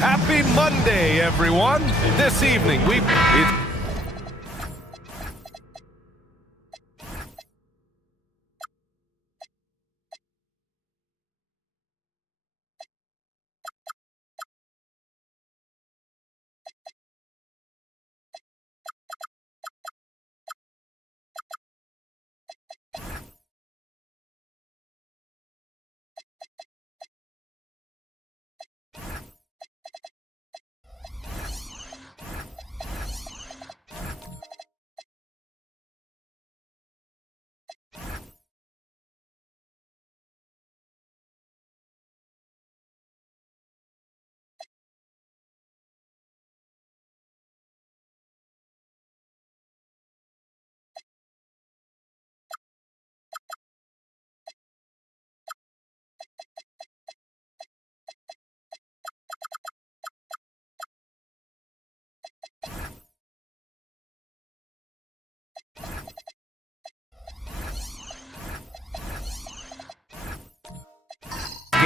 Happy Monday, everyone. This evening,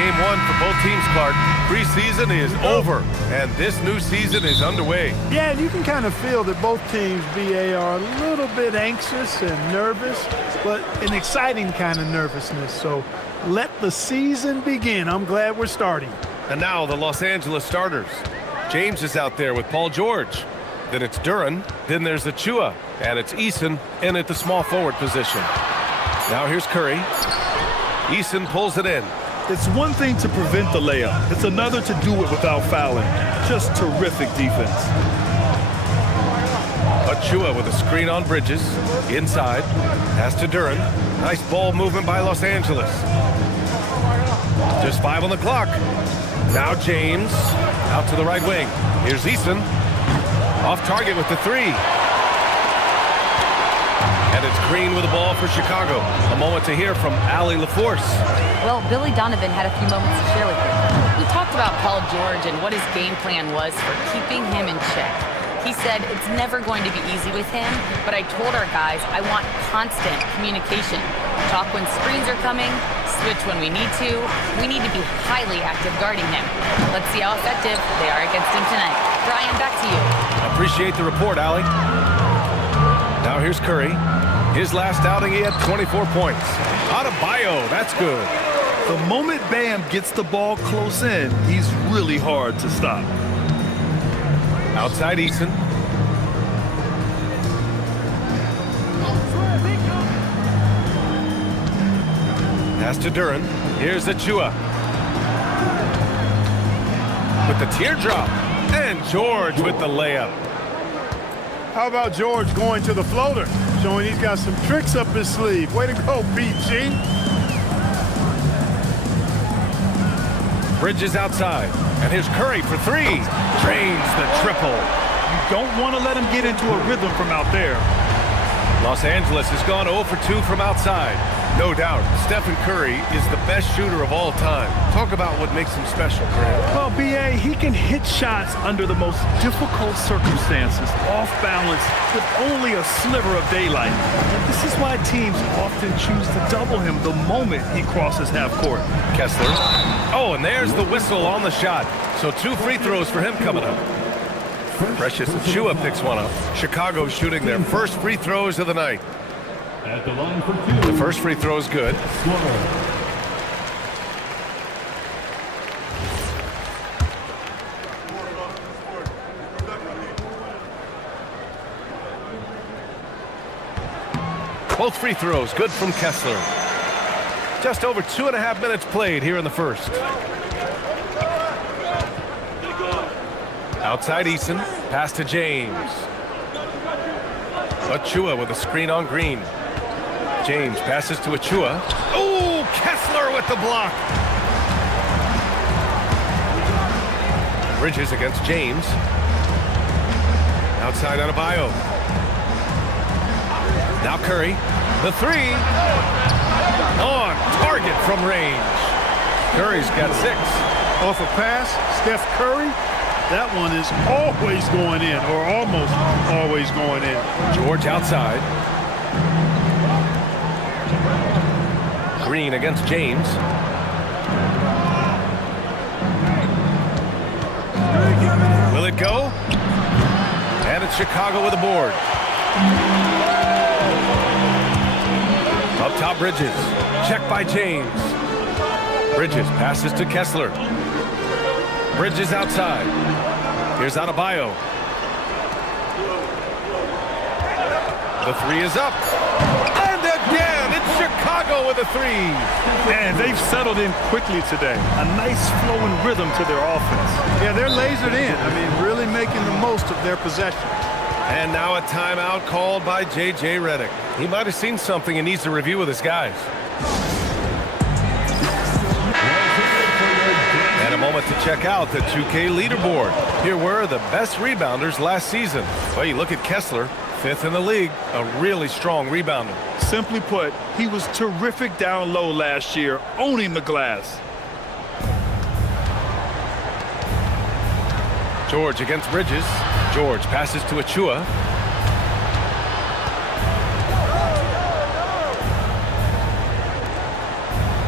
Game one for both teams, Clark. Preseason is over, and this new season is underway. Yeah, and you can kind of feel that both teams, BA, are a little bit anxious and nervous, but an exciting kind of nervousness. So let the season begin. I'm glad we're starting. And now the Los Angeles starters. James is out there with Paul George. Then it's Duren. Then there's Achiuwa. And it's Eason in at the small forward position. Now here's Curry. Eason pulls it in. It's one thing to prevent the layup. It's another to do it without fouling. Just terrific defense. Achiuwa with a screen on Bridges. Inside. Pass to Duren. Nice ball movement by Los Angeles. Just 5 on the clock. Now James. Out to the right wing. Here's Eason. Off target with the 3. And it's Green with the ball for Chicago. A moment to hear from Allie LaForce. Well, Billy Donovan had a few moments to share with you. We talked about Paul George and what his game plan was for keeping him in check. He said it's never going to be easy with him, but I told our guys I want constant communication. Talk when screens are coming, switch when we need to. We need to be highly active guarding him. Let's see how effective they are against him tonight. Brian, back to you. Appreciate the report, Allie. Now here's Curry. His last outing, he had 24 points. Adebayo, that's good. The moment Bam gets the ball close in, he's really hard to stop. Outside Eason. Pass to Duren. Here's Achua. With the teardrop. And George with the layup. How about George going to the floater, showing he's got some tricks up his sleeve. Way to go, PG. Bridges outside. And here's Curry for three. Drains the triple. You don't want to let him get into a rhythm from out there. Los Angeles has gone 0 for 2 from outside. No doubt, Stephen Curry is the best shooter of all time. Talk about what makes him special, Grant. Well, B.A., he can hit shots under the most difficult circumstances, off balance, with only a sliver of daylight. And this is why teams often choose to double him the moment he crosses half court. Kessler. Oh, and there's the whistle on the shot. So 2 free throws for him coming up. Precious Achua picks one up. Chicago shooting their first free throws of the night. At the line for 2. The first free throw is good. Both free throws good from Kessler. Just over 2.5 minutes played here in the first. Outside Eason, pass to James. Achua with a screen on Green. James passes to Achua. Oh, Kessler with the block. Bridges against James. Outside Adebayo. Now Curry. The three. On target from range. Curry's got 6. Off a pass, Steph Curry. That one is always going in, or almost always going in. George outside. Green against James. Will it go? And it's Chicago with a board. Up top, Bridges. Check by James. Bridges passes to Kessler. Bridges outside. Here's Adebayo. The three is up. And again, it's Chicago with a three. Man, they've settled in quickly today. A nice flowing rhythm to their offense. Yeah, they're lasered in. I mean, really making the most of their possession. And now a timeout called by J.J. Redick. He might have seen something and needs to review with his guys. And a moment to check out the 2K leaderboard. Here were the best rebounders last season. Well, you look at Kessler, 5th in the league, a really strong rebounder. Simply put, he was terrific down low last year, owning the glass. George against Bridges. George passes to Achua.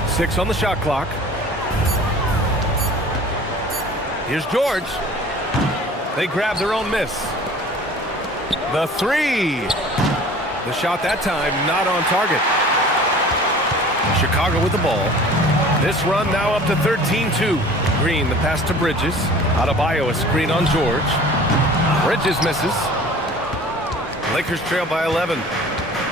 Six on the shot clock. Here's George. They grab their own miss. The three. The shot that time not on target. Chicago with the ball. This run now up to 13-2. Green, the pass to Bridges. Adebayo, a screen on George. Bridges misses. Lakers trail by 11.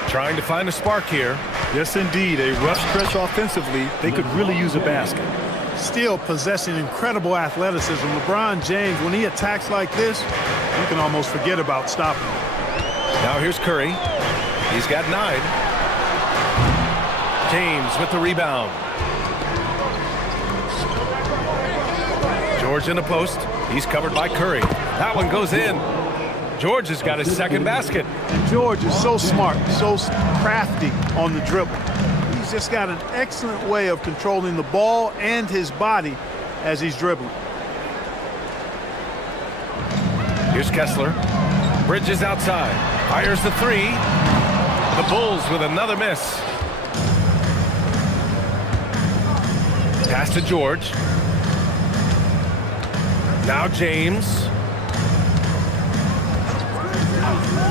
Trying to find a spark here. Yes, indeed. A rough stretch offensively. They could really use a basket. Still possessing incredible athleticism. LeBron James, when he attacks like this, you can almost forget about stopping him. Now here's Curry. He's got 9. James with the rebound. George in the post. He's covered by Curry. That one goes in. George has got his second basket. And George is so smart, so crafty on the dribble. He's just got an excellent way of controlling the ball and his body as he's dribbling. Here's Kessler. Bridges outside. Fires the three. The Bulls with another miss. Pass to George. Now James.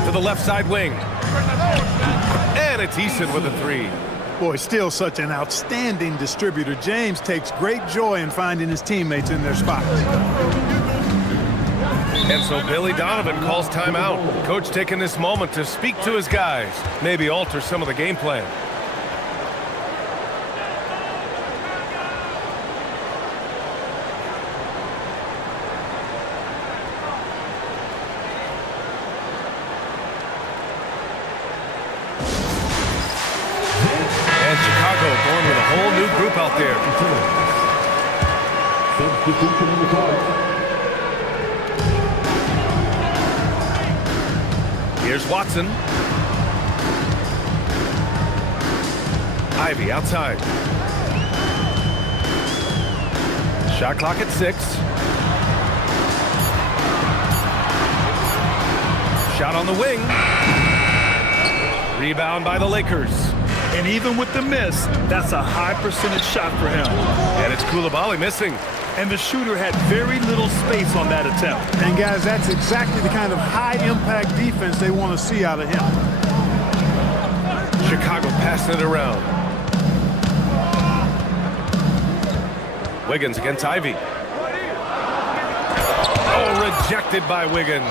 To the left side wing. And it's Eason with a three. Boy, still such an outstanding distributor. James takes great joy in finding his teammates in their spots. And so Billy Donovan calls timeout. Coach taking this moment to speak to his guys, maybe alter some of the game plan. And Chicago going with a whole new group out there. Substitution in the car. Here's Watson. Ivy outside. Shot clock at 6. Shot on the wing. Rebound by the Lakers. And even with the miss, that's a high percentage shot for him. And it's Coulibaly missing. And the shooter had very little space on that attempt. And guys, that's exactly the kind of high-impact defense they want to see out of him. Chicago passing it around. Wiggins against Ivy. Oh, rejected by Wiggins.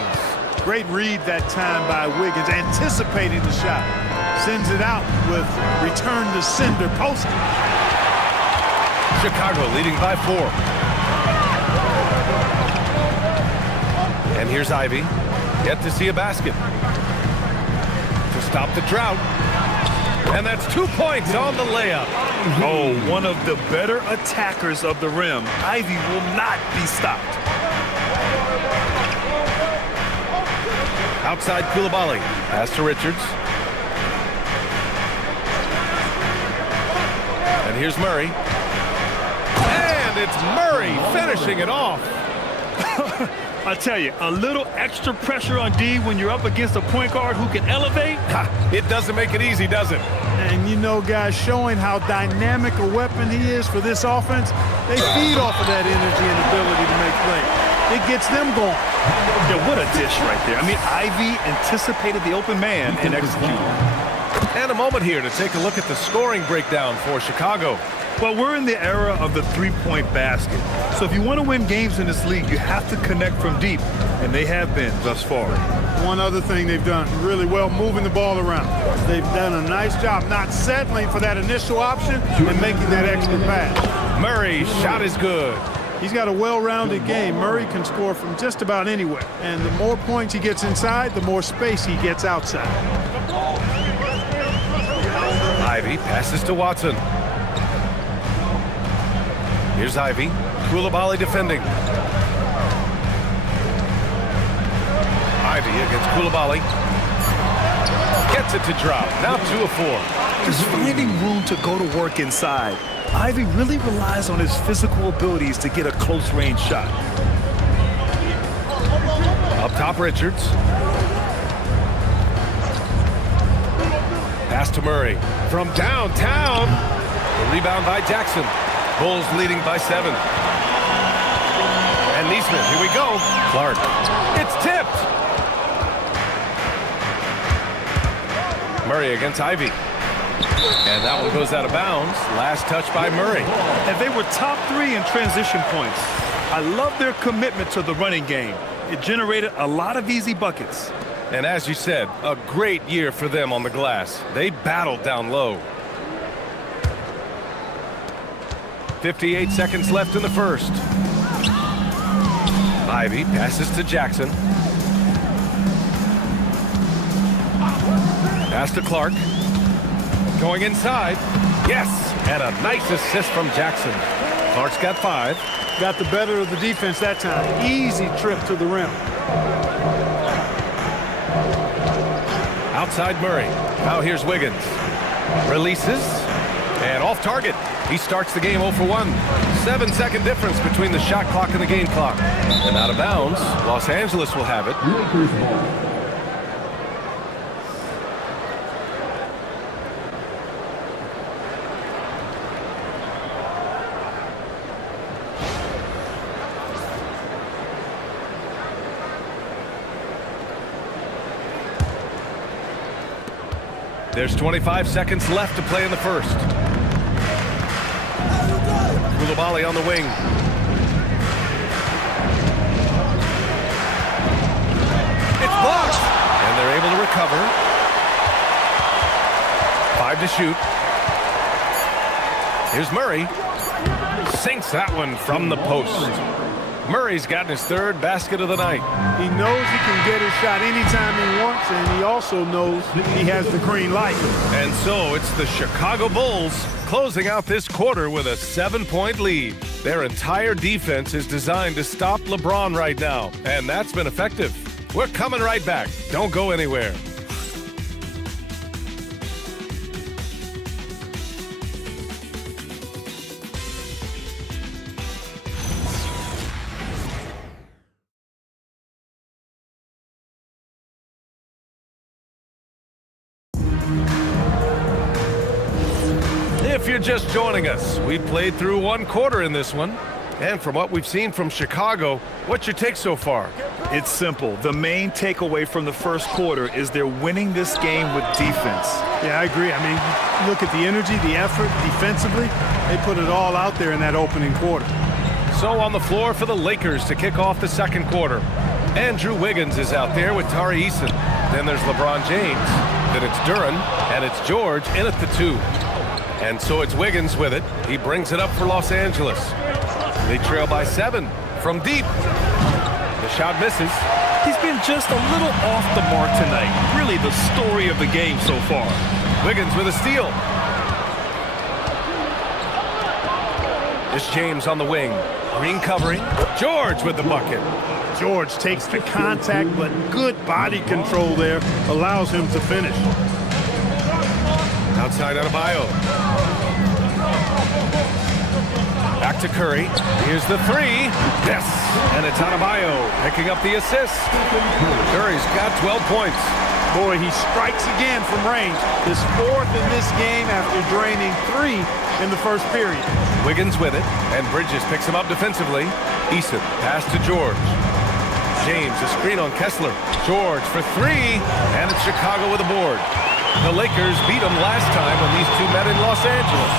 Great read that time by Wiggins, anticipating the shot. Sends it out with return to sender post. Chicago leading by 4. And here's Ivy. Yet to see a basket. To stop the drought. And that's 2 points on the layup. Oh, one of the better attackers of the rim. Ivy will not be stopped. Outside Coulibaly. Pass to Richards. And here's Murray. And it's Murray finishing it off. I tell you, a little extra pressure on D when you're up against a point guard who can elevate. It doesn't make it easy, does it? And you know, guys, showing how dynamic a weapon he is for this offense, they feed off of that energy and ability to make plays. It gets them going. Yeah, what a dish right there. I mean, Ivy anticipated the open man and executed. And a moment here to take a look at the scoring breakdown for Chicago. Well, we're in the era of the three-point basket. So if you want to win games in this league, you have to connect from deep, and they have been thus far. One other thing they've done really well, moving the ball around. They've done a nice job not settling for that initial option and making that extra pass. Murray's shot is good. He's got a well-rounded game. Murray can score from just about anywhere. And the more points he gets inside, the more space he gets outside. Ivy passes to Watson. Here's Ivy. Coulibaly defending. Ivy against Coulibaly. Gets it to drop. Now 2 of 4. Just finding room to go to work inside. Ivy really relies on his physical abilities to get a close-range shot. Up top, Richards. Pass to Murray. From downtown. The rebound by Jackson. Bulls leading by 7. And Neesmith, here we go. Clark. It's tipped. Murray against Ivy. And that one goes out of bounds. Last touch by Murray. And they were top 3 in transition points. I love their commitment to the running game. It generated a lot of easy buckets. And as you said, a great year for them on the glass. They battled down low. 58 seconds left in the first. Ivy passes to Jackson. Pass to Clark. Going inside. Yes! And a nice assist from Jackson. Clark's got 5. Got the better of the defense that time. Easy trip to the rim. Outside Murray. Now here's Wiggins. Releases. And off target. He starts the game 0 for 1. 7-second difference between the shot clock and the game clock. And out of bounds, Los Angeles will have it. Lakers ball. There's 25 seconds left to play in the first. Koulibaly on the wing. It's blocked! And they're able to recover. 5 to shoot. Here's Murray. Sinks that one from the post. Murray's gotten his 3rd basket of the night. He knows he can get his shot anytime he wants, and he also knows he has the green light. And so it's the Chicago Bulls closing out this quarter with a 7-point lead. Their entire defense is designed to stop LeBron right now, and that's been effective. We're coming right back. Don't go anywhere. If you're just joining us, we played through 1 quarter in this one. And from what we've seen from Chicago, what's your take so far? It's simple. The main takeaway from the first quarter is they're winning this game with defense. Yeah, I agree. I mean, look at the energy, the effort defensively. They put it all out there in that opening quarter. So on the floor for the Lakers to kick off the second quarter. Andrew Wiggins is out there with Tari Eason. Then there's LeBron James. Then it's Duren. And it's George in at the 2. And so it's Wiggins with it. He brings it up for Los Angeles. They trail by 7 from deep. The shot misses. He's been just a little off the mark tonight. Really the story of the game so far. Wiggins with a steal. It's James on the wing. Green covering. George with the bucket. George takes the contact, but good body control there allows him to finish. Outside Adebayo. Back to Curry. Here's the 3. Yes! And it's Adebayo picking up the assist. Curry's got 12 points. Boy, he strikes again from range. His 4th in this game after draining 3 in the first period. Wiggins with it, and Bridges picks him up defensively. Eason, pass to George. James, a screen on Kessler. George for 3, and it's Chicago with a board. The Lakers beat them last time when these two met in Los Angeles.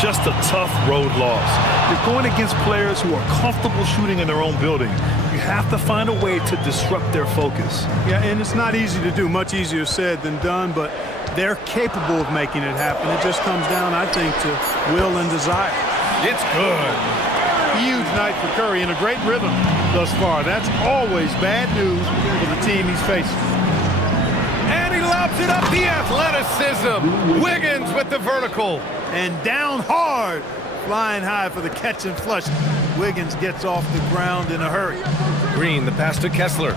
Just a tough road loss. You're going against players who are comfortable shooting in their own building. You have to find a way to disrupt their focus. Yeah, and it's not easy to do. Much easier said than done, but they're capable of making it happen. It just comes down, I think, to will and desire. It's good. Huge night for Curry and a great rhythm thus far. That's always bad news for the team he's facing. And he lobs it up, the athleticism. Wiggins with the vertical. And down hard, flying high for the catch and flush. Wiggins gets off the ground in a hurry. Green, the pass to Kessler.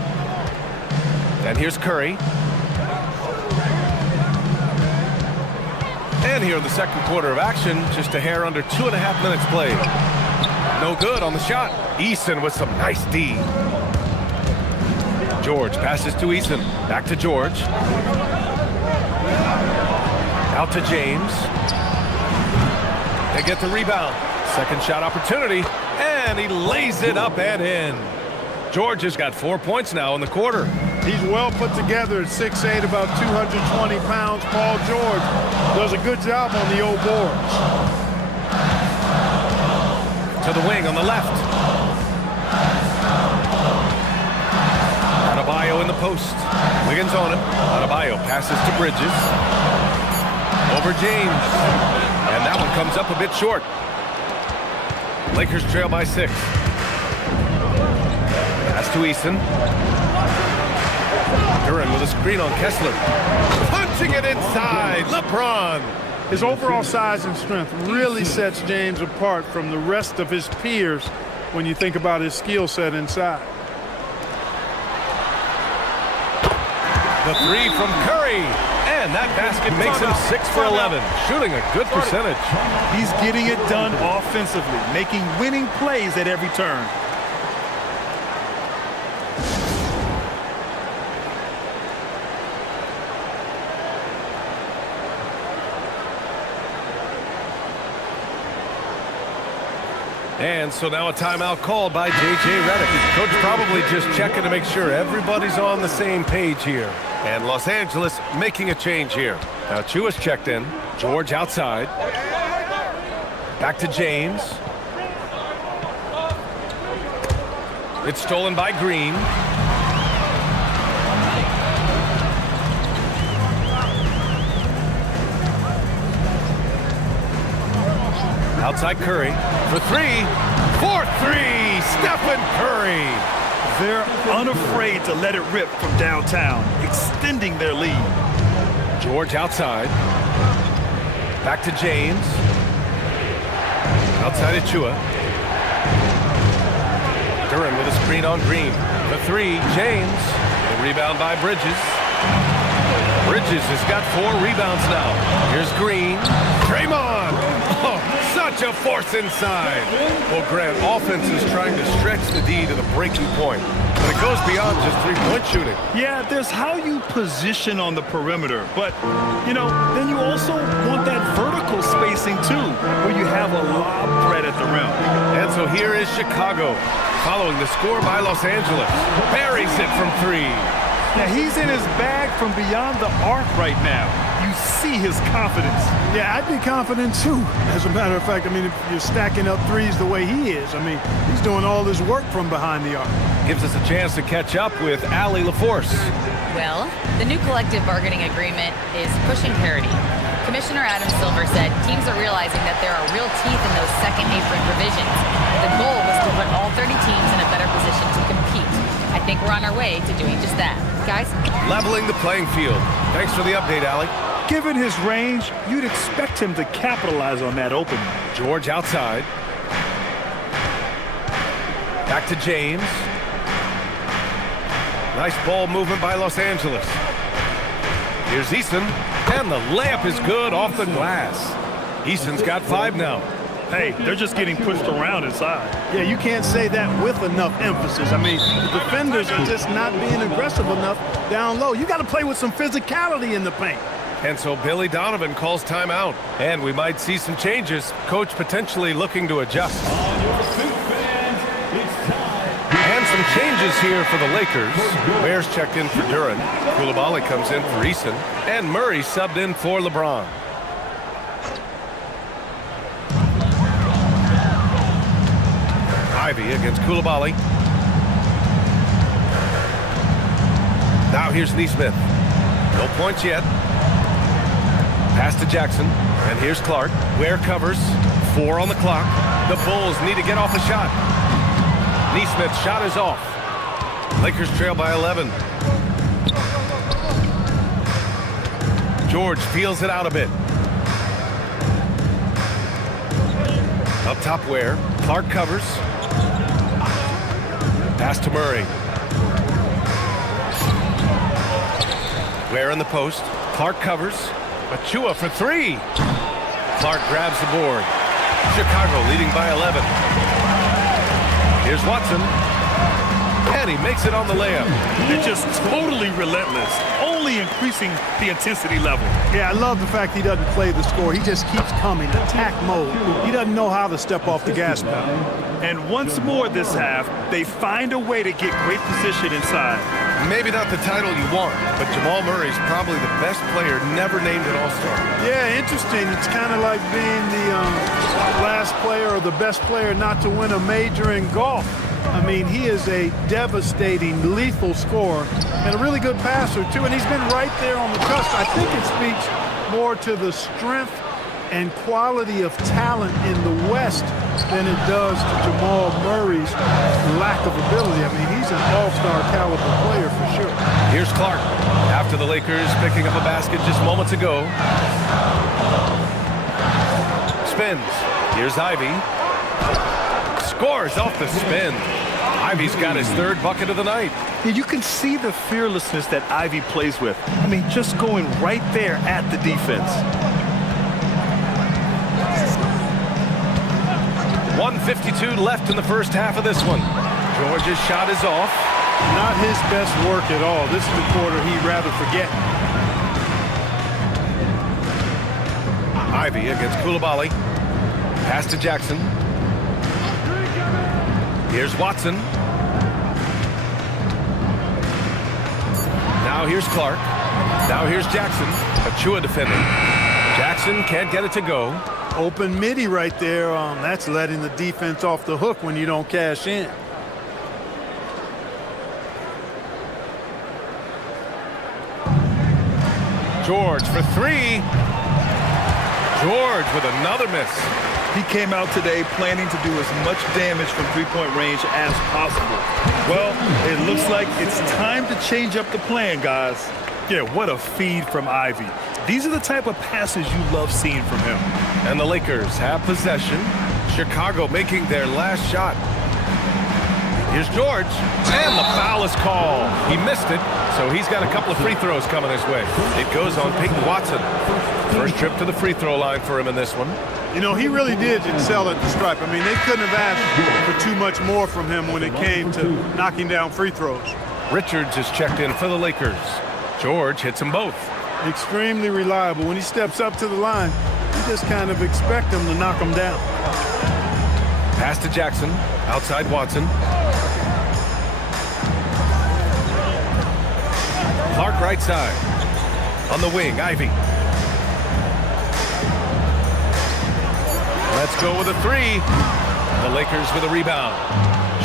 And here's Curry. And here in the second quarter of action, just a hair under 2.5 minutes played. No good on the shot. Eason with some nice D. George passes to Eason. Back to George. Out to James. They get the rebound. Second shot opportunity. And he lays it up and in. George has got 4 points now in the quarter. He's well put together at 6'8", about 220 pounds. Paul George does a good job on the old boards. To the wing on the left. Adebayo in the post. Wiggins on him. Adebayo passes to Bridges. Over James. And that one comes up a bit short. Lakers trail by 6. Pass to Eason. Duren with a screen on Kessler. Punching it inside. LeBron. His overall size and strength really sets James apart from the rest of his peers when you think about his skill set inside. The three from Curry. And that basket makes him 6 for 11, shooting a good percentage. He's getting it done offensively, making winning plays at every turn. And so now a timeout called by J.J. Redick. Coach probably just checking to make sure everybody's on the same page here. And Los Angeles making a change here. Now Chua's checked in. George outside. Back to James. It's stolen by Green. Outside Curry for three. For three, Stephen Curry. They're unafraid to let it rip from downtown, extending their lead. George outside. Back to James. Outside Achua. Duren with a screen on Green. The three, James. The rebound by Bridges. Bridges has got 4 rebounds now. Here's Green. Draymond. Oh, such a force inside. Well, Grant, offense is trying to stretch the D to the breaking point. But it goes beyond just three-point shooting. Yeah, there's how you position on the perimeter. But, then you also want that vertical spacing, too, where you have a lob threat at the rim. And so here is Chicago, following the score by Los Angeles. Buries it from 3. Now, he's in his bag from beyond the arc right now. You see his confidence. Yeah, I'd be confident too. As a matter of fact, if you're stacking up threes the way he is, he's doing all his work from behind the arc. Gives us a chance to catch up with Allie LaForce. Well, the new collective bargaining agreement is pushing parity. Commissioner Adam Silver said teams are realizing that there are real teeth in those second apron provisions. The goal was to put all 30 teams in a better position to compete. I think we're on our way to doing just that. Guys? Leveling the playing field. Thanks for the update, Allie. Given his range, you'd expect him to capitalize on that opening. George outside. Back to James. Nice ball movement by Los Angeles. Here's Eason. And the layup is good off the glass. Eason's got 5 now. Hey, they're just getting pushed around inside. Yeah, you can't say that with enough emphasis. The defenders are just not being aggressive enough down low. You got to play with some physicality in the paint. And so Billy Donovan calls timeout. And we might see some changes. Coach potentially looking to adjust. And some changes here for the Lakers. Bears checked in for Duren. Coulibaly comes in for Eason. And Murray subbed in for LeBron. Ivy against Coulibaly. Now here's Nesmith. No points yet. Pass to Jackson. And here's Clark. Ware covers. 4 on the clock. The Bulls need to get off a shot. Nesmith's shot is off. Lakers trail by 11. George feels it out a bit. Up top Ware. Clark covers. Pass to Murray. Ware in the post. Clark covers. Achua for 3. Clark grabs the board. Chicago leading by 11. Here's Watson. And he makes it on the layup. They're just totally relentless, only increasing the intensity level. Yeah, I love the fact he doesn't play the score. He just keeps coming, attack mode. He doesn't know how to step off the gas pedal. And once more this half, they find a way to get great position inside. Maybe not the title you want, but Jamal Murray's probably the best player never named an All-Star. Yeah, interesting. It's kind of like being the last player or the best player not to win a major in golf. He is a devastating, lethal scorer and a really good passer, too. And he's been right there on the cusp. I think it speaks more to the strength and quality of talent in the West than it does to Jamal Murray's lack of ability. He's an all-star caliber player for sure. Here's Clark after the Lakers picking up a basket just moments ago. Spins. Here's Ivy. Scores off the spin. Ivy's got his third bucket of the night. Yeah, you can see the fearlessness that Ivy plays with. I mean, just going right there at the defense. 1:52 left in the first half of this one. George's shot is off. Not his best work at all. This is the quarter he'd rather forget. Ivy against Coulibaly. Pass to Jackson. Here's Watson. Now here's Clark. Now here's Jackson. Achua defending. Jackson can't get it to go. Open midi right there. That's letting the defense off the hook when you don't cash in. George for three. George with another miss. He came out today planning to do as much damage from three-point range as possible. Well, it looks like it's time to change up the plan, guys. Yeah, what a feed from Ivy. These are the type of passes you love seeing from him. And the Lakers have possession. Chicago making their last shot. Here's George, and the foul is called. He missed it, so he's got a couple of free throws coming his way. It goes on Peyton Watson. First trip to the free throw line for him in this one. You know, he really did excel at the stripe. I mean, they couldn't have asked for too much more from him when it came to knocking down free throws. Richards is checked in for the Lakers. George hits them both. Extremely reliable. When he steps up to the line, you just kind of expect him to knock him down. Pass to Jackson, outside Watson. Clark right side. On the wing, Ivy. Let's go with a three. The Lakers with a rebound.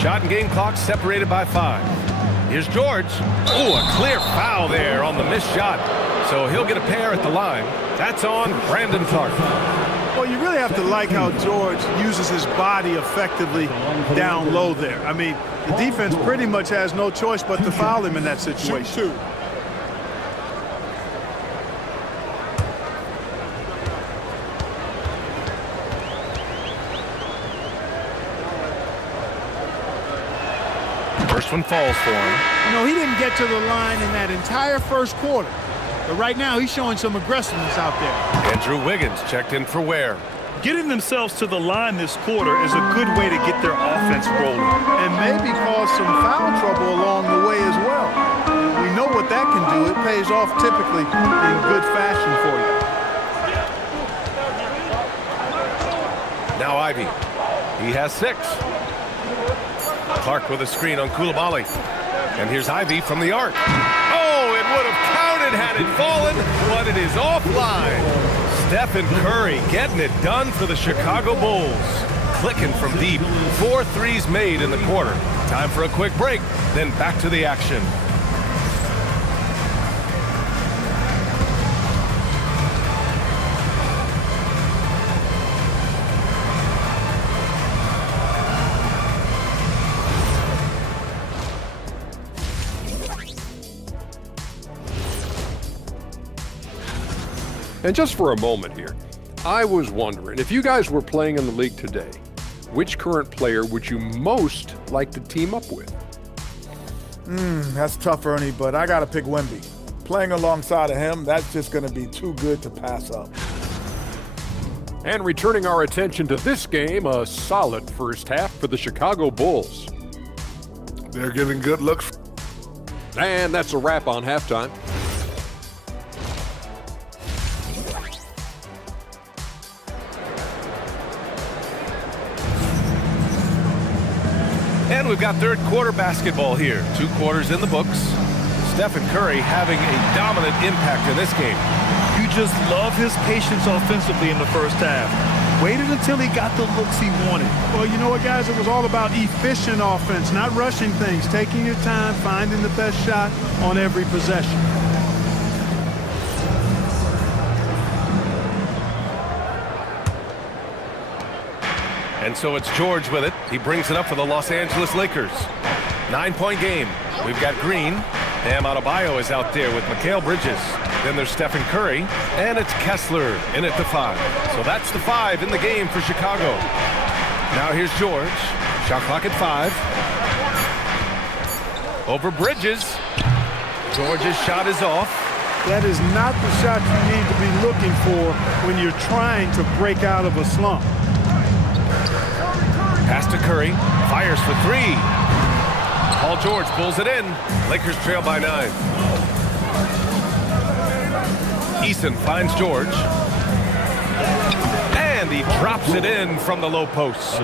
Shot and game clock separated by 5. Here's George. Oh, a clear foul there on the missed shot. So he'll get a pair at the line. That's on Brandon Clark. Well, you really have to like how George uses his body effectively down low there. I mean, the defense pretty much has no choice but to foul him in that situation. First one falls for him. You know, he didn't get to the line in that entire first quarter. But right now, he's showing some aggressiveness out there. Andrew Wiggins checked in for Ware. Getting themselves to the line this quarter is a good way to get their offense rolling. And maybe cause some foul trouble along the way as well. We know what that can do. It pays off typically in good fashion for you. Now Ivy. He has 6. Clark with a screen on Coulibaly. And here's Ivy from the arc. Oh, it would have counted had it fallen, but it is offline. Stephen Curry getting it done for the Chicago Bulls. Clicking from deep. 4 threes made in the quarter. Time for a quick break, then back to the action. And just for a moment here, I was wondering, if you guys were playing in the league today, which current player would you most like to team up with? That's tough, Ernie, but I got to pick Wemby. Playing alongside of him, that's just going to be too good to pass up. And returning our attention to this game, a solid first half for the Chicago Bulls. They're getting good looks. And that's a wrap on halftime. And we've got third quarter basketball here. 2 quarters in the books. Stephen Curry having a dominant impact in this game. You just love his patience offensively in the first half. Waited until he got the looks he wanted. Well, you know what, guys? It was all about efficient offense, not rushing things, taking your time, finding the best shot on every possession. And so it's George with it. He brings it up for the Los Angeles Lakers. 9-point game. We've got Green. Bam Adebayo is out there with Mikal Bridges. Then there's Stephen Curry. And it's Kessler in at the 5. So that's the 5 in the game for Chicago. Now here's George. Shot clock at 5. Over Bridges. George's shot is off. That is not the shot you need to be looking for when you're trying to break out of a slump. Pass to Curry. Fires for 3. Paul George pulls it in. Lakers trail by 9. Eason finds George. And he drops it in from the low post.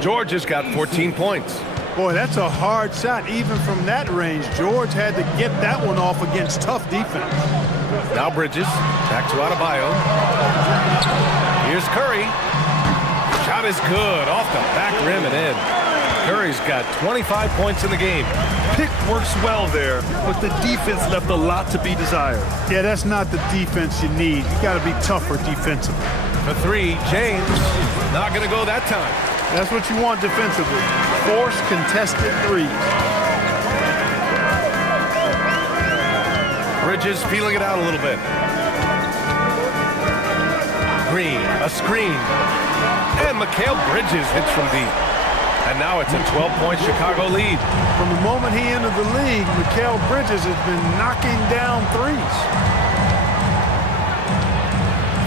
George has got 14 points. Boy, that's a hard shot. Even from that range, George had to get that one off against tough defense. Now Bridges. Back to Adebayo. Here's Curry. Shot is good. Off the back rim and in. Curry's got 25 points in the game. Pick works well there, but the defense left a lot to be desired. Yeah, that's not the defense you need. You got to be tougher defensively. For 3, James. Not going to go that time. That's what you want defensively. Force contested threes. Bridges feeling it out a little bit. Green, a screen. And Mikal Bridges hits from deep. And now it's a 12-point Chicago lead. From the moment he entered the league, Mikal Bridges has been knocking down threes.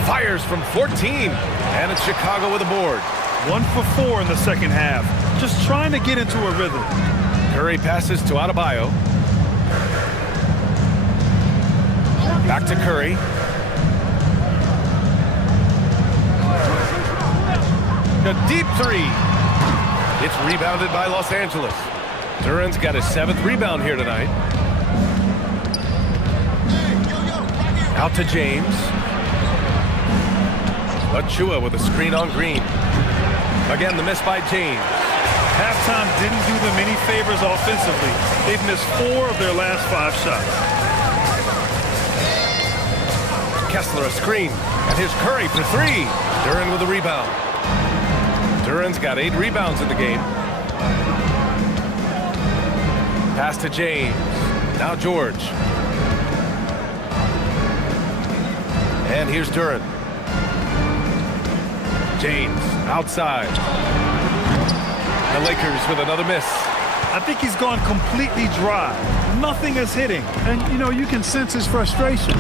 Fires from 14. And it's Chicago with a board. 1 for 4 in the second half. Just trying to get into a rhythm. Curry passes to Adebayo. Back to Curry. A deep 3. It's rebounded by Los Angeles. Duran's got his 7th rebound here tonight. Out to James. Achua with a screen on Green. Again, the miss by James. Halftime didn't do them any favors offensively. They've missed 4 of their last 5 shots. Kessler a screen. And here's Curry for 3. Duran with a rebound. Duran's got 8 rebounds in the game. Pass to James. Now George. And here's Duran. James outside. The Lakers with another miss. I think he's gone completely dry. Nothing is hitting. And, you know, you can sense his frustration.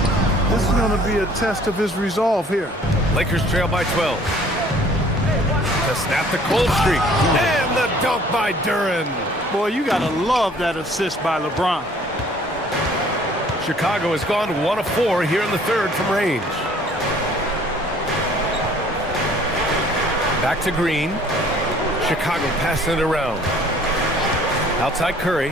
This is going to be a test of his resolve here. Lakers trail by 12. To snap the cold streak. And the dunk by Duran. Boy, you got to love that assist by LeBron. Chicago has gone 1 of 4 here in the 3rd from range. Back to Green. Chicago passing it around. Outside Curry.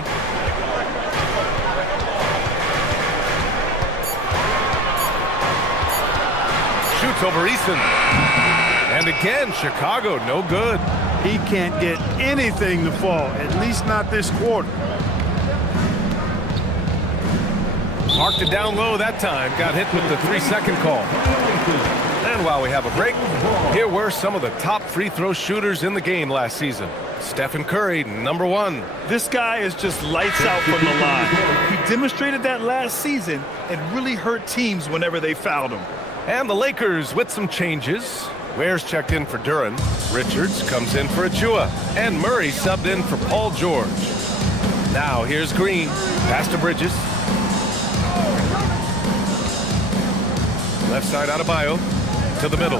Shoots over Eason. And again, Chicago, no good. He can't get anything to fall, at least not this quarter. Marked it down low that time. Got hit with the 3-second call. And while we have a break, here were some of the top free throw shooters in the game last season. Stephen Curry, number 1. This guy is just lights out from the line. He demonstrated that last season and really hurt teams whenever they fouled him. And the Lakers with some changes. Ware's checked in for Duran. Richards comes in for Achua. And Murray subbed in for Paul George. Now here's Green. Pass to Bridges. Left side Adebayo to the middle.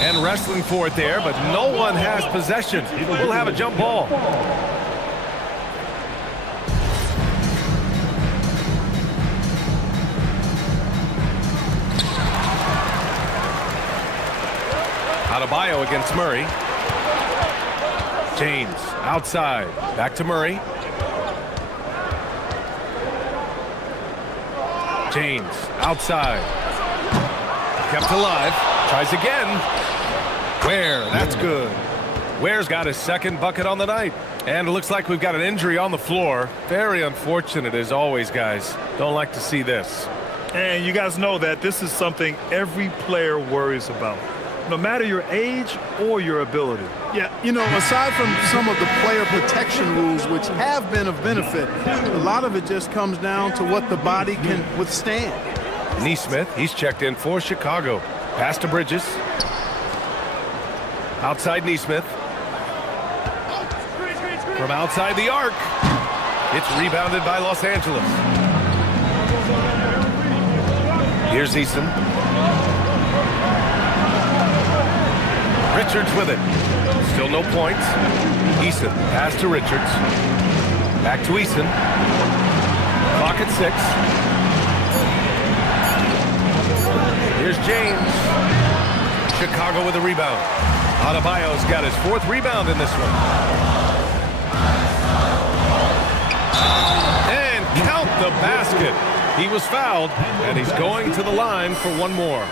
And wrestling for it there, but no one has possession. We'll have a jump ball. Adebayo against Murray. James outside. Back to Murray. James outside. Kept alive. Tries again. Ware, that's good. Ware's got his 2nd bucket on the night. And it looks like we've got an injury on the floor. Very unfortunate as always, guys. Don't like to see this. And you guys know that this is something every player worries about, no matter your age or your ability. Yeah, you know, aside from some of the player protection rules, which have been of benefit, a lot of it just comes down to what the body can withstand. Neesmith, he's checked in for Chicago. Pass to Bridges. Outside Neesmith. From outside the arc. It's rebounded by Los Angeles. Here's Eason. Richards with it. Still no points. Eason, pass to Richards. Back to Eason. Clock at 6. Here's James. Chicago with a rebound. Adebayo's got his 4th rebound in this one. And count the basket. He was fouled, and he's going to the line for one more.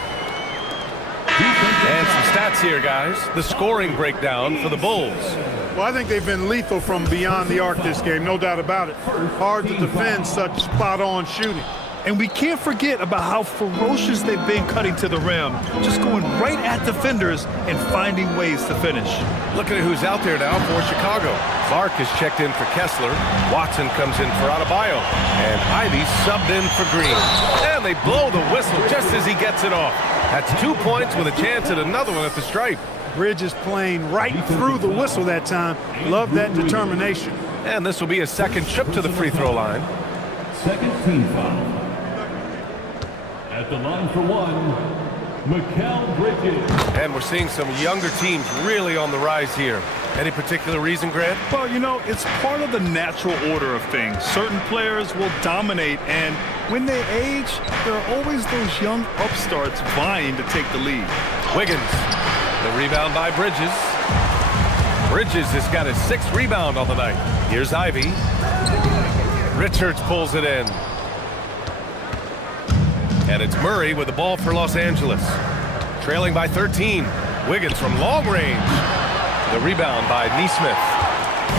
And some stats here, guys. The scoring breakdown for the Bulls. Well, I think they've been lethal from beyond the arc this game, no doubt about it. Hard to defend such spot-on shooting. And we can't forget about how ferocious they've been cutting to the rim, just going right at defenders and finding ways to finish. Look at who's out there now for Chicago. Clark is checked in for Kessler. Watson comes in for Adebayo. And Ivy subbed in for Green. And they blow the whistle just as he gets it off. That's 2 points with a chance at another one at the stripe. Bridges playing right through the whistle that time. Love that determination. And this will be a second trip to the free throw line. Second team foul. At the line for one, Mikal Bridges. And we're seeing some younger teams really on the rise here. Any particular reason, Grant? Well, you know, it's part of the natural order of things. Certain players will dominate, and when they age, there are always those young upstarts vying to take the lead. Wiggins, the rebound by Bridges. Bridges has got his 6th rebound on the night. Here's Ivy. Richards pulls it in. And it's Murray with the ball for Los Angeles. Trailing by 13. Wiggins from long range. The rebound by Nesmith.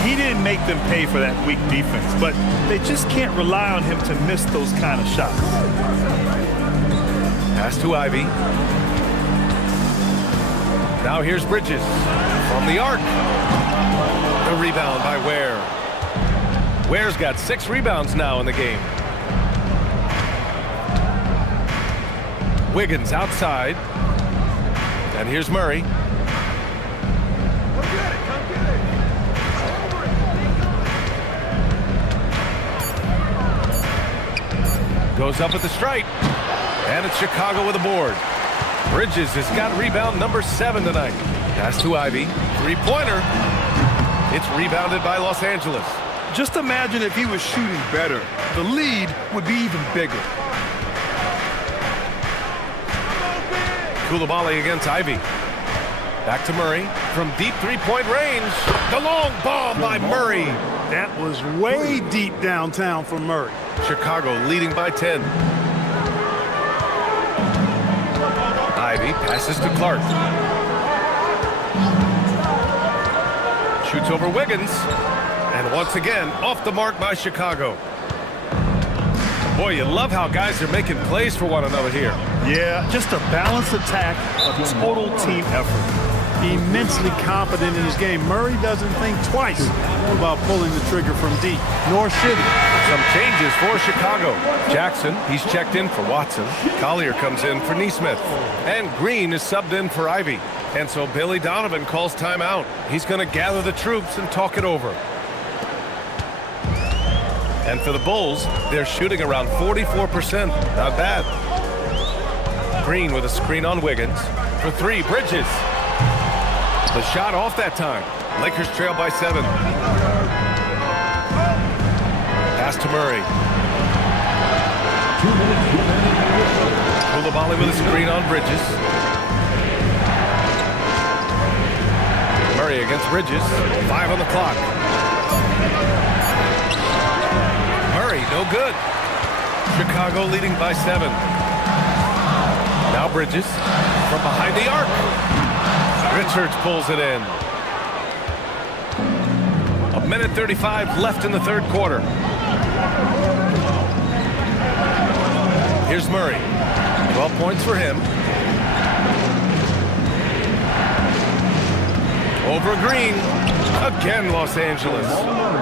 He didn't make them pay for that weak defense, but they just can't rely on him to miss those kind of shots. Pass to Ivy. Now here's Bridges from the arc. The rebound by Ware. Ware's got 6 rebounds now in the game. Wiggins outside. And here's Murray. Goes up at the stripe. And it's Chicago with a board. Bridges has got rebound number 7 tonight. Pass to Ivy. 3-pointer. It's rebounded by Los Angeles. Just imagine if he was shooting better. The lead would be even bigger. Coulibaly against Ivy. Back to Murray from deep 3-point range. The long bomb by Murray. That was way deep downtown for Murray. Chicago leading by 10. Ivy passes to Clark. Shoots over Wiggins. And once again, off the mark by Chicago. Boy, you love how guys are making plays for one another here. Yeah, just a balanced attack, a total team effort. Immensely confident in his game. Murray doesn't think twice about pulling the trigger from deep, nor should he. Some changes for Chicago. Jackson, he's checked in for Watson. Collier comes in for Nesmith. And Green is subbed in for Ivy. And so Billy Donovan calls timeout. He's going to gather the troops and talk it over. And for the Bulls, they're shooting around 44%. Not bad. Green with a screen on Wiggins. For 3, Bridges. The shot off that time. Lakers trail by 7. Pass to Murray. Coulibaly with a screen on Bridges. Murray against Bridges. 5 on the clock. Murray, no good. Chicago leading by 7. Now Bridges from behind the arc. Richards pulls it in. 1:35 left in the 3rd quarter. Here's Murray. 12 points for him. Over Green. Again, Los Angeles.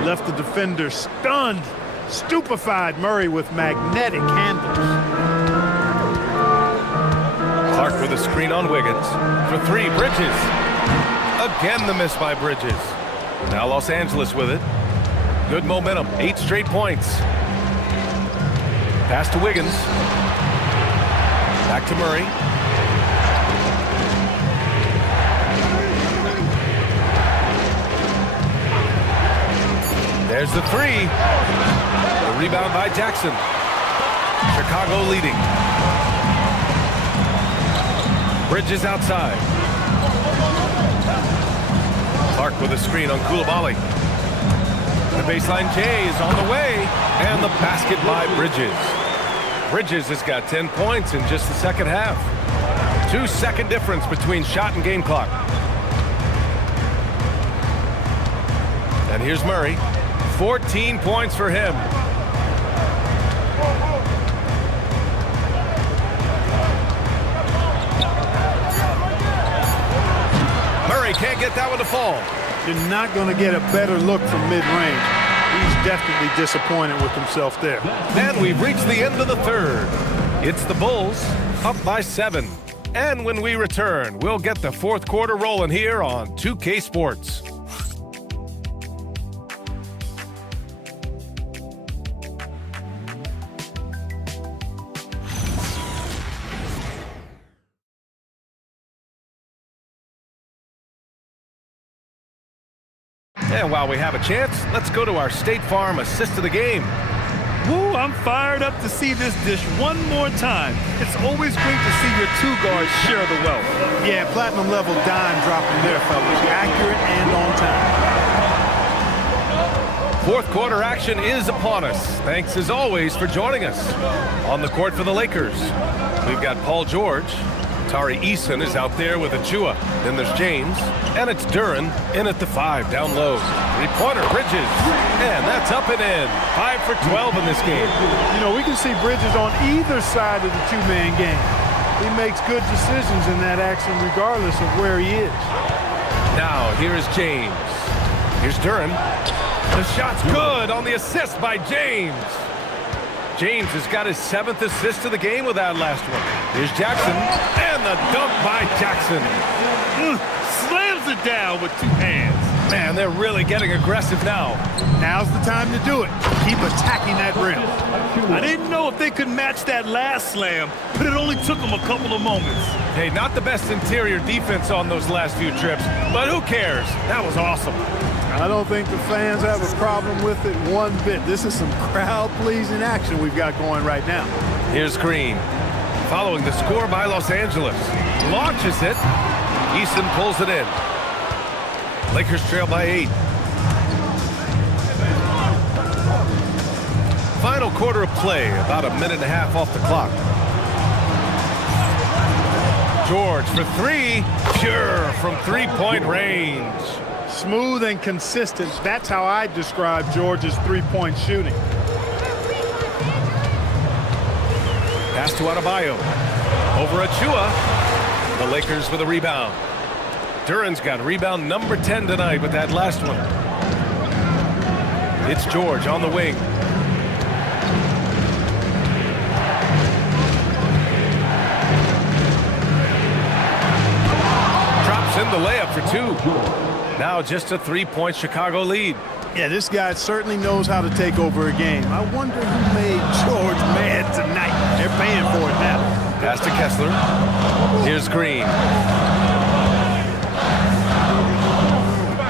Left the defender stunned, stupefied. Murray with magnetic handles. Clark with a screen on Wiggins. For 3, Bridges. Again, the miss by Bridges. Now Los Angeles with it. Good momentum, 8 straight points. Pass to Wiggins. Back to Murray. There's the 3. The rebound by Jackson. Chicago leading. Bridges outside. Clark with a screen on Coulibaly. The baseline J is on the way, and the basket by Bridges. Bridges has got 10 points in just the second half. 2-second difference between shot and game clock. And here's Murray. 14 points for him. Murray can't get that one to fall. You're not going to get a better look from mid-range. He's definitely disappointed with himself there. And we've reached the end of the third. It's the Bulls up by 7. And when we return, we'll get the fourth quarter rolling here on 2K Sports. And while we have a chance, let's go to our State Farm assist of the game. Woo, I'm fired up to see this dish one more time. It's always great to see your 2 guards share the wealth. Yeah, platinum level dime dropping there, fellas. Accurate and on time. Fourth quarter action is upon us. Thanks as always for joining us. On the court for the Lakers, we've got Paul George. Tari Eason is out there with Achua. Then there's James. And it's Duren in at the 5 down low. 3-pointer Bridges. And that's up and in. 5 for 12 in this game. You know, we can see Bridges on either side of the 2-man game. He makes good decisions in that action regardless of where he is. Now here's James. Here's Duren. The shot's good on the assist by James. James has got his 7th assist of the game with that last one. Here's Jackson, and the dunk by Jackson. Slams it down with 2 hands. Man, they're really getting aggressive now. Now's the time to do it. Keep attacking that rim. I didn't know if they could match that last slam, but it only took them a couple of moments. Hey, not the best interior defense on those last few trips, but who cares? That was awesome. I don't think the fans have a problem with it one bit. This is some crowd-pleasing action we've got going right now. Here's Green. Following the score by Los Angeles. Launches it. Eason pulls it in. Lakers trail by 8. Final quarter of play, about a minute and a half off the clock. George for 3. Pure from 3-point range. Smooth and consistent. That's how I describe George's 3-point shooting. Pass to Adebayo. Over Achua. The Lakers with a rebound. Duren's got rebound number 10 tonight with that last one. It's George on the wing. Drops in the layup for 2. Now just a 3-point Chicago lead. Yeah, this guy certainly knows how to take over a game. I wonder who made George mad tonight. They're paying for it now. Pass to Kessler. Here's Green.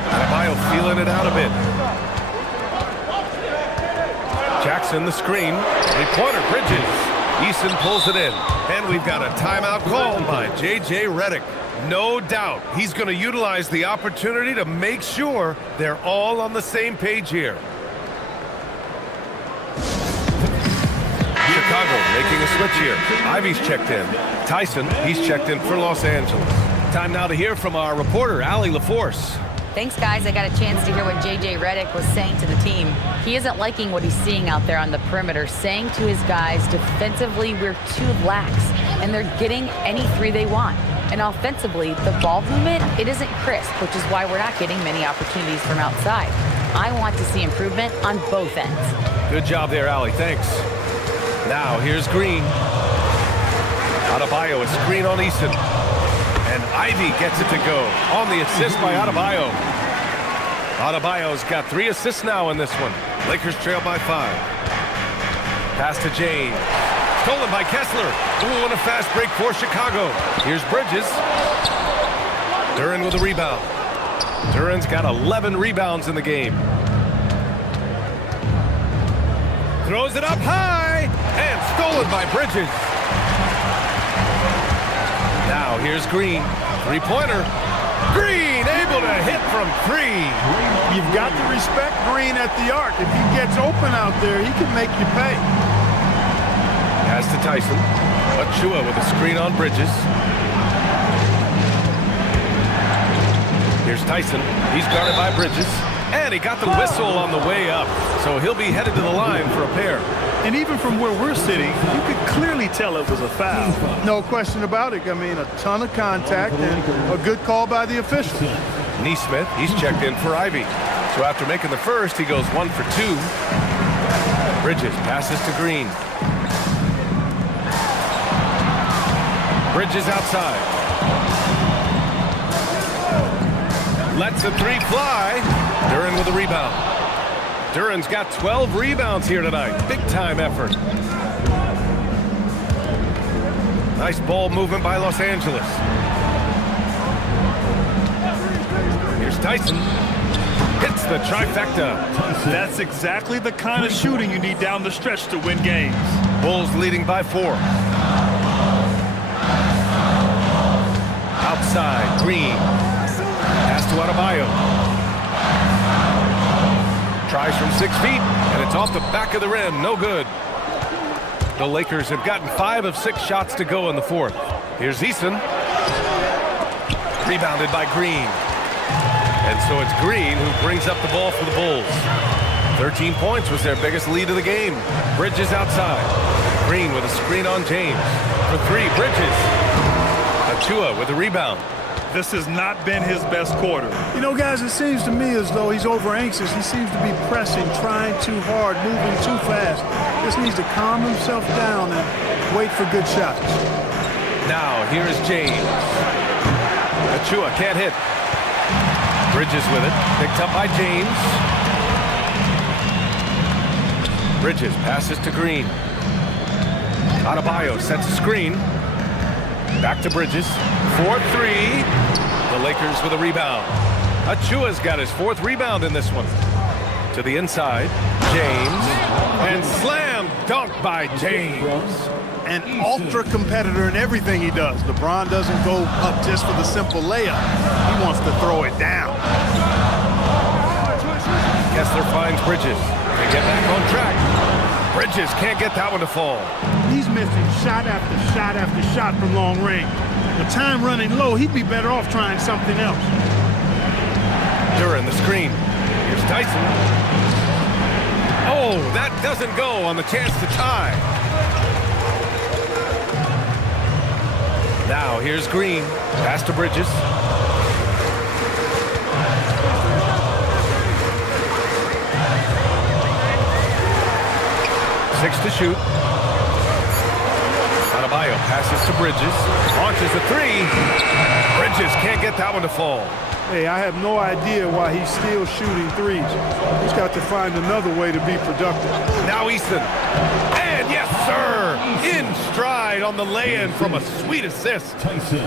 Adebayo feeling it out a bit. Jackson the screen. 3-pointer Bridges. Eason pulls it in. And we've got a timeout called by J.J. Redick. No doubt he's going to utilize the opportunity to make sure they're all on the same page here. Chicago making a switch here. Ivy's checked in. Tyson, he's checked in for Los Angeles. Time now to hear from our reporter, Allie LaForce. Thanks, guys. I got a chance to hear what J.J. Redick was saying to the team. He isn't liking what he's seeing out there on the perimeter, saying to his guys, defensively, we're too lax, and they're getting any 3 they want. And offensively, the ball movement, it isn't crisp, which is why we're not getting many opportunities from outside. I want to see improvement on both ends. Good job there, Allie. Thanks. Now, here's Green. Adebayo, a screen on Eason. And Ivy gets it to go on the assist by Adebayo. Adebayo's got 3 assists now in this one. Lakers trail by 5. Pass to James. Stolen by Kessler. Ooh, and a fast break for Chicago. Here's Bridges. Duren with a rebound. Duren's got 11 rebounds in the game. Throws it up high. And stolen by Bridges. Now here's Green. Three-pointer. Green able to hit from 3. You've got to respect Green at the arc. If he gets open out there, he can make you pay. Pass to Tyson. Achua with a screen on Bridges. Here's Tyson. He's guarded by Bridges. And he got the whistle on the way up. So he'll be headed to the line for a pair. And even from where we're sitting, you could clearly tell it was a foul. No question about it. I mean, a ton of contact and a good call by the official. Neesmith, he's checked in for Ivy. So after making the first, he goes 1 for 2. Bridges passes to Green. Bridges outside. Lets a 3 fly. Duren with a rebound. Duren's got 12 rebounds here tonight. Big time effort. Nice ball movement by Los Angeles. Here's Tyson. Hits the trifecta. That's exactly the kind of shooting you need down the stretch to win games. Bulls leading by 4. Outside, Green. Pass to Adebayo. Tries from 6 feet, and it's off the back of the rim. No good. The Lakers have gotten 5 of 6 shots to go in the 4th. Here's Eason. Rebounded by Green. And so it's Green who brings up the ball for the Bulls. 13 points was their biggest lead of the game. Bridges outside. Green with a screen on James. For 3, Bridges. Achua with a rebound. This has not been his best quarter. You know, guys, it seems to me as though he's over anxious. He seems to be pressing, trying too hard, moving too fast. Just needs to calm himself down and wait for good shots. Now, here is James. Achua can't hit. Bridges with it. Picked up by James. Bridges passes to Green. Adebayo sets a screen. Back to Bridges. 4-3. The Lakers with a rebound. Achua's got his 4th rebound in this one. To the inside. James. And slam dunk by James. An ultra competitor in everything he does. LeBron doesn't go up just for the simple layup. He wants to throw it down. Kessler finds Bridges. They get back on track. Bridges can't get that one to fall. He's missing shot after shot after shot from long range. With time running low, he'd be better off trying something else. Duren the screen. Here's Tyson. Oh, that doesn't go on the chance to tie. Now here's Green. Pass to Bridges. Six to shoot. Adebayo passes to Bridges. Launches a 3. Bridges can't get that one to fall. Hey, I have no idea why he's still shooting threes. He's got to find another way to be productive. Now Eason. And yes, sir! In stride on the lay-in from a sweet assist.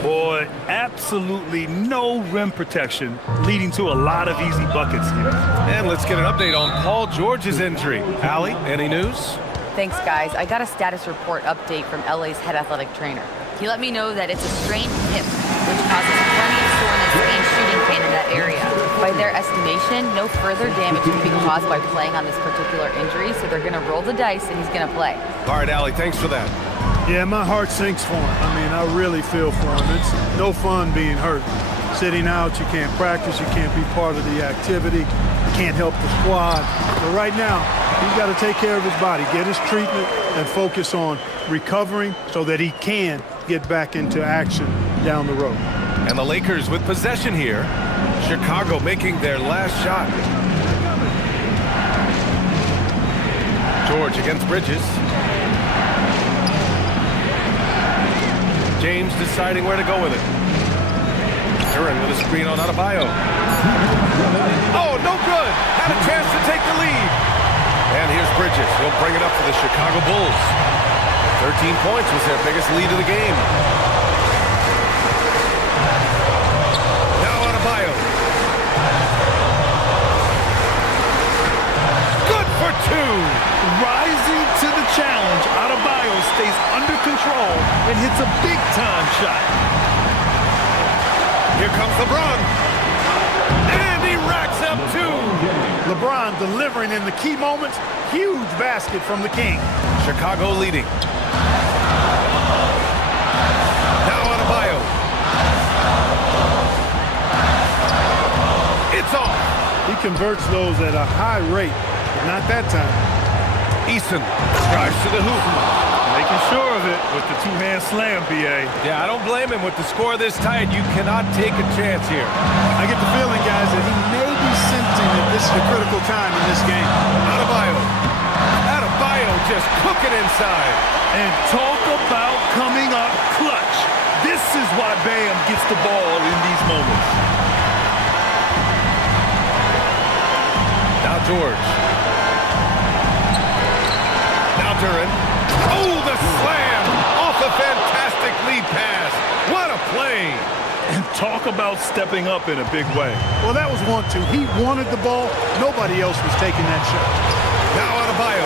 Boy, absolutely no rim protection, leading to a lot of easy buckets here. And let's get an update on Paul George's injury. Allie, any news? Thanks, guys. I got a status report update from LA's head athletic trainer. He let me know that it's a strained hip, which causes plenty of soreness and shooting pain in that area. By their estimation, no further damage can be caused by playing on this particular injury, so they're going to roll the dice and he's going to play. All right, Allie, thanks for that. Yeah, my heart sinks for him. I mean, I really feel for him. It's no fun being hurt. Sitting out, you can't practice, you can't be part of the activity, you can't help the squad. But right now, he's got to take care of his body, get his treatment, and focus on recovering so that he can get back into action down the road. And the Lakers with possession here. Chicago making their last shot. George against Bridges. James deciding where to go with it. Duren with a screen on Adebayo. Oh, no Bridges, he'll bring it up for the Chicago Bulls. 13 points was their biggest lead of the game. Now Adebayo. Good for two. Rising to the challenge, Adebayo stays under control and hits a big-time shot. Here comes LeBron. And he racks up two. LeBron delivering in the key moments. Huge basket from the King. Chicago leading. Now Adebayo. It's off. He converts those at a high rate, but not that time. Eason drives to the hoop. Making sure of it with the two-hand slam, B.A. Yeah, I don't blame him. With the score this tight, you cannot take a chance here. I get the feeling, guys, that he may be sensing that this is a critical time in this game. Adebayo just cooking inside. And talk about coming up clutch. This is why Bam gets the ball in these moments. Now George. Now Duren. Oh, the slam! Off a fantastic lead pass. What a play! And talk about stepping up in a big way. Well, that was 1-2. He wanted the ball. Nobody else was taking that shot. Now Adebayo.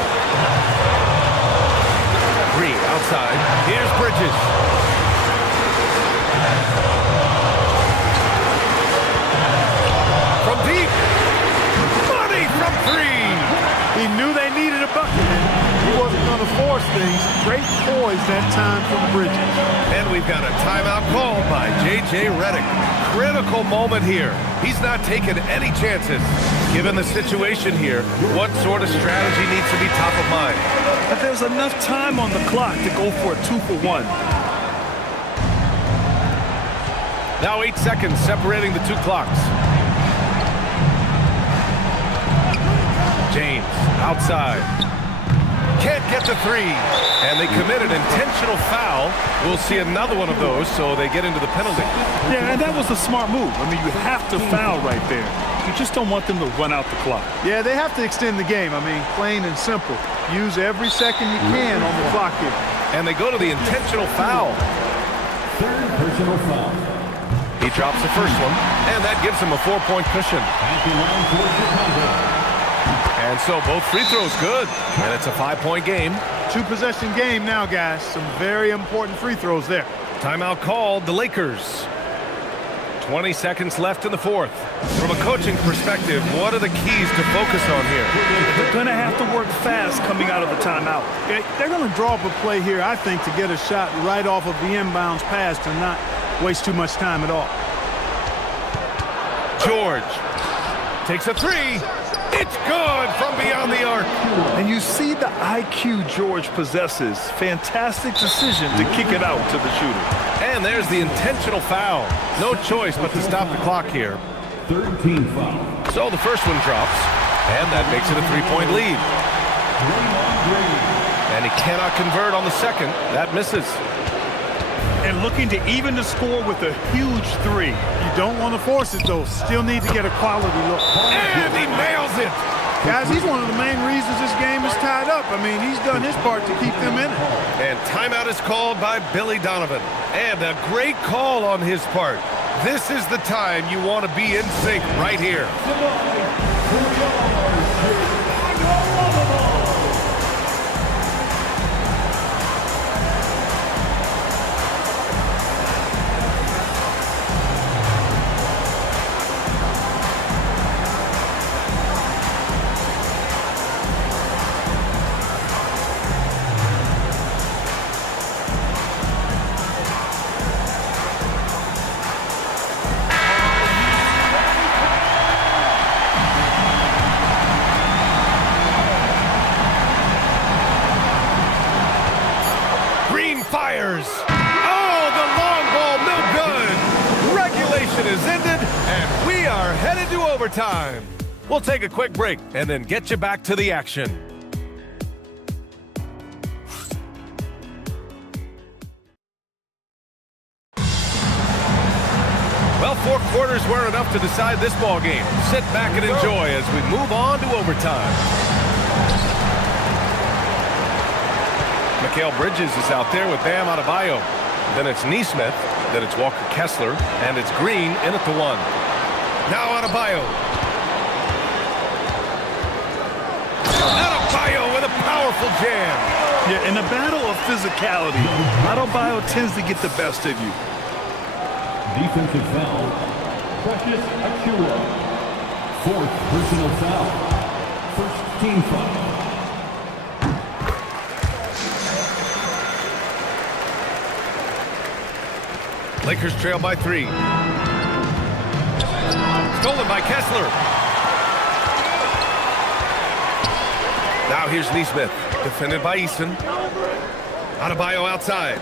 Green outside. Here's Bridges. From deep. Money from three. He knew they needed a bucket. He wasn't going to force things. Great poise that time from Bridges. And we've got a timeout called by J.J. Redick. Critical moment here. He's not taking any chances. Given the situation here, what sort of strategy needs to be top of mind? But there's enough time on the clock to go for a 2-for-1. Now 8 seconds separating the two clocks. James outside. Can't get the three. And they commit an intentional foul. We'll see another one of those, so they get into the penalty. Yeah, and that was a smart move. I mean, you have to foul right there. You just don't want them to run out the clock. Yeah, they have to extend the game. I mean, plain and simple. Use every second you can on the clock here. And they go to the intentional foul. Third personal foul. He drops the first one, and that gives him a 4-point cushion. At the line for Chicago. And so both free throws good, and it's a 5-point game. 2-possession game now, guys. Some very important free throws there. Timeout called the Lakers. 20 seconds left in the fourth. From a coaching perspective, what are the keys to focus on here? They're going to have to work fast coming out of the timeout. They're going to draw up a play here, I think, to get a shot right off of the inbounds pass to not waste too much time at all. George takes a three. It's good from beyond the arc. And you see the IQ George possesses. Fantastic decision to kick it out to the shooter. And there's the intentional foul. No choice but to stop the clock here. 13 foul. So the first one drops, and that makes it a 3-point lead. And he cannot convert on the second. That misses. And looking to even the score with a huge three. You don't want to force it, though. Still need to get a quality look. And he nails it. Guys, he's one of the main reasons this game is tied up. I mean, he's done his part to keep them in it. And timeout is called by Billy Donovan. And a great call on his part. This is the time you want to be in sync right here. Fires. Oh, the long ball, no good. Regulation is ended, and we are headed to overtime. We'll take a quick break and then get you back to the action. Well, 4 quarters were enough to decide this ball game. Sit back and enjoy as we move on to overtime. Mikal Bridges is out there with Bam Adebayo. Then it's Neesmith. Then it's Walker Kessler. And it's Green in at the 1. Now Adebayo. Adebayo with a powerful jam. Yeah, in a battle of physicality, Adebayo tends to get the best of you. Defensive foul. Precious Achiuwa. 4th personal foul. First team foul. Lakers trail by 3. Stolen by Kessler. Now here's Neesmith. Defended by Eason. Adebayo outside.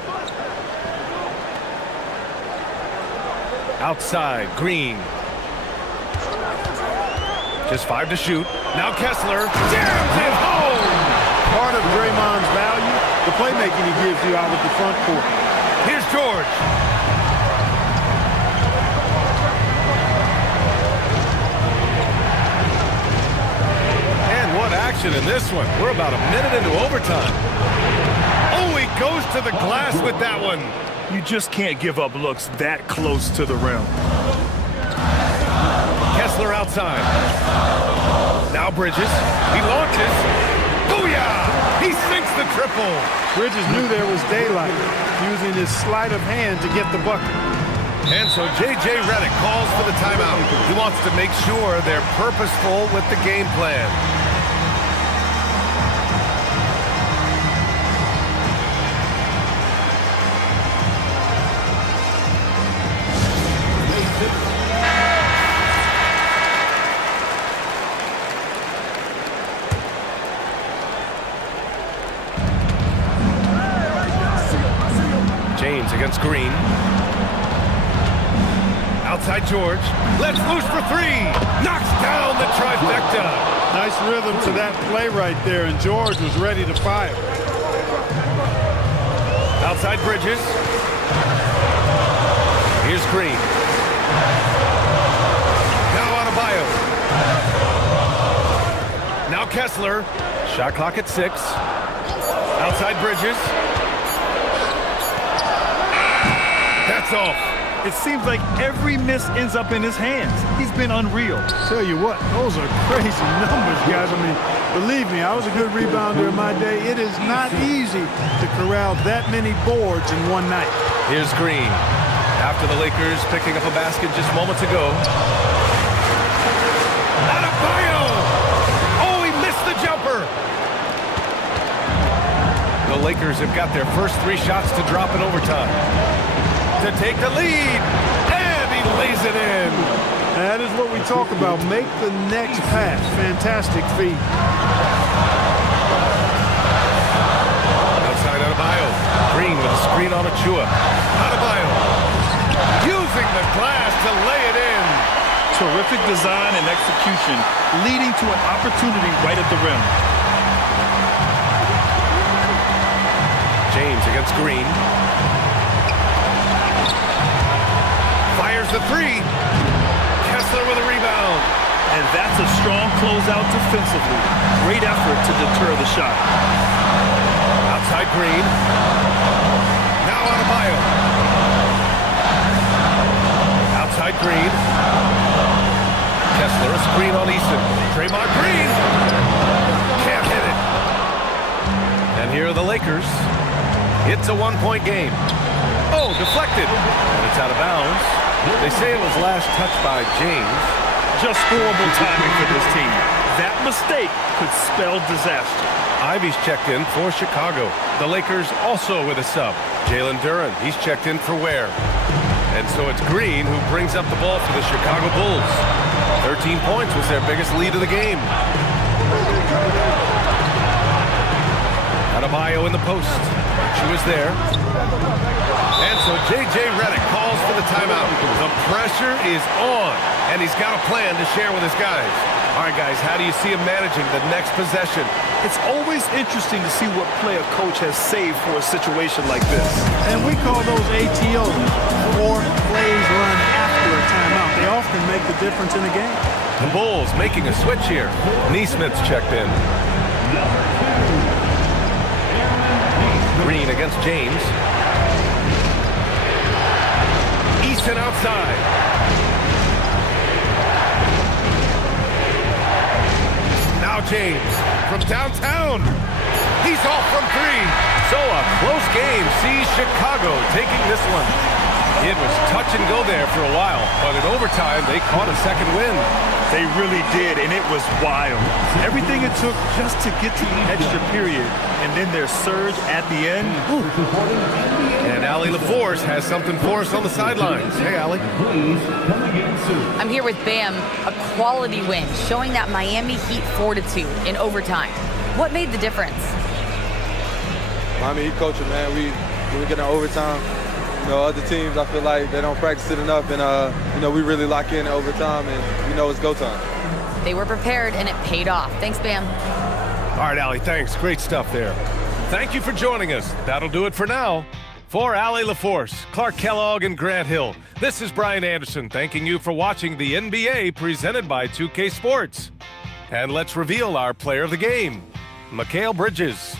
Outside, Green. Just 5 to shoot. Now Kessler jams it home. Part of Draymond's value, the playmaking he gives you out of the front court. Here's George. And what action in this one. We're about a minute into overtime. Oh, he goes to the glass with that one. You just can't give up looks that close to the rim. Kessler outside. Now Bridges. He launches. Booyah! He sinks the triple. Bridges knew there was daylight, using his sleight of hand to get the bucket. And so J.J. Redick calls for the timeout. He wants to make sure they're purposeful with the game plan. James against Green. Outside George. Let's loose for 3. Knocks down the trifecta. Nice rhythm to that play right there, and George was ready to fire. Outside Bridges. Here's Green. Now Adebayo. Now Kessler. Shot clock at 6. Outside Bridges. That's off. It seems like every miss ends up in his hands. He's been unreal. Tell you what, those are crazy numbers, guys. I mean, believe me, I was a good rebounder in my day. It is not easy to corral that many boards in one night. Here's Green. After the Lakers picking up a basket just moments ago. Adebayo! Oh, he missed the jumper. The Lakers have got their first 3 shots to drop in overtime. To take the lead, and he lays it in. That is what we talk about. Make the next pass. Fantastic feat. Outside Adebayo. Green with a screen on Achiuwa. Adebayo using the glass to lay it in. Terrific design and execution, leading to an opportunity right at the rim. James against Green. Fires the 3. Kessler with a rebound. And that's a strong closeout defensively. Great effort to deter the shot. Outside Green. Now Adebayo. Outside Green. Kessler, a screen on Eason. Draymond Green. Can't hit it. And here are the Lakers. It's a 1-point game. Oh, deflected. And it's out of bounds. They say it was last touched by James. Just horrible timing for this team. That mistake could spell disaster. Ivy's checked in for Chicago. The Lakers also with a sub. Jalen Duren, he's checked in for Ware. And so it's Green who brings up the ball for the Chicago Bulls. 13 points was their biggest lead of the game. Adebayo in the post. She was there. And so J.J. Redick calls for the timeout. The pressure is on, and he's got a plan to share with his guys. All right, guys, how do you see him managing the next possession? It's always interesting to see what play a coach has saved for a situation like this. And we call those ATOs, or plays run after a timeout. They often make the difference in a game. The Bulls making a switch here. Neesmith's checked in. Green against James. Easton outside. Now James from downtown. He's off from three. So a close game sees Chicago taking this one. It was touch and go there for a while, but in overtime, they caught a second win. They really did, and it was wild. Everything it took just to get to the extra period, and then their surge at the end. And Allie LaForce has something for us on the sidelines. Hey, Allie. I'm here with Bam, a quality win, showing that Miami Heat fortitude in overtime. What made the difference? Miami Heat culture, man. We get in overtime. You know, other teams, I feel like they don't practice it enough, and you know, we really lock in overtime, and you know, it's go time. They were prepared, and it paid off. Thanks, Bam. All right, Allie, thanks. Great stuff there. Thank you for joining us. That'll do it for now. For Allie LaForce, Clark Kellogg, and Grant Hill, this is Brian Anderson thanking you for watching the NBA presented by 2K Sports. And let's reveal our player of the game, Mikal Bridges.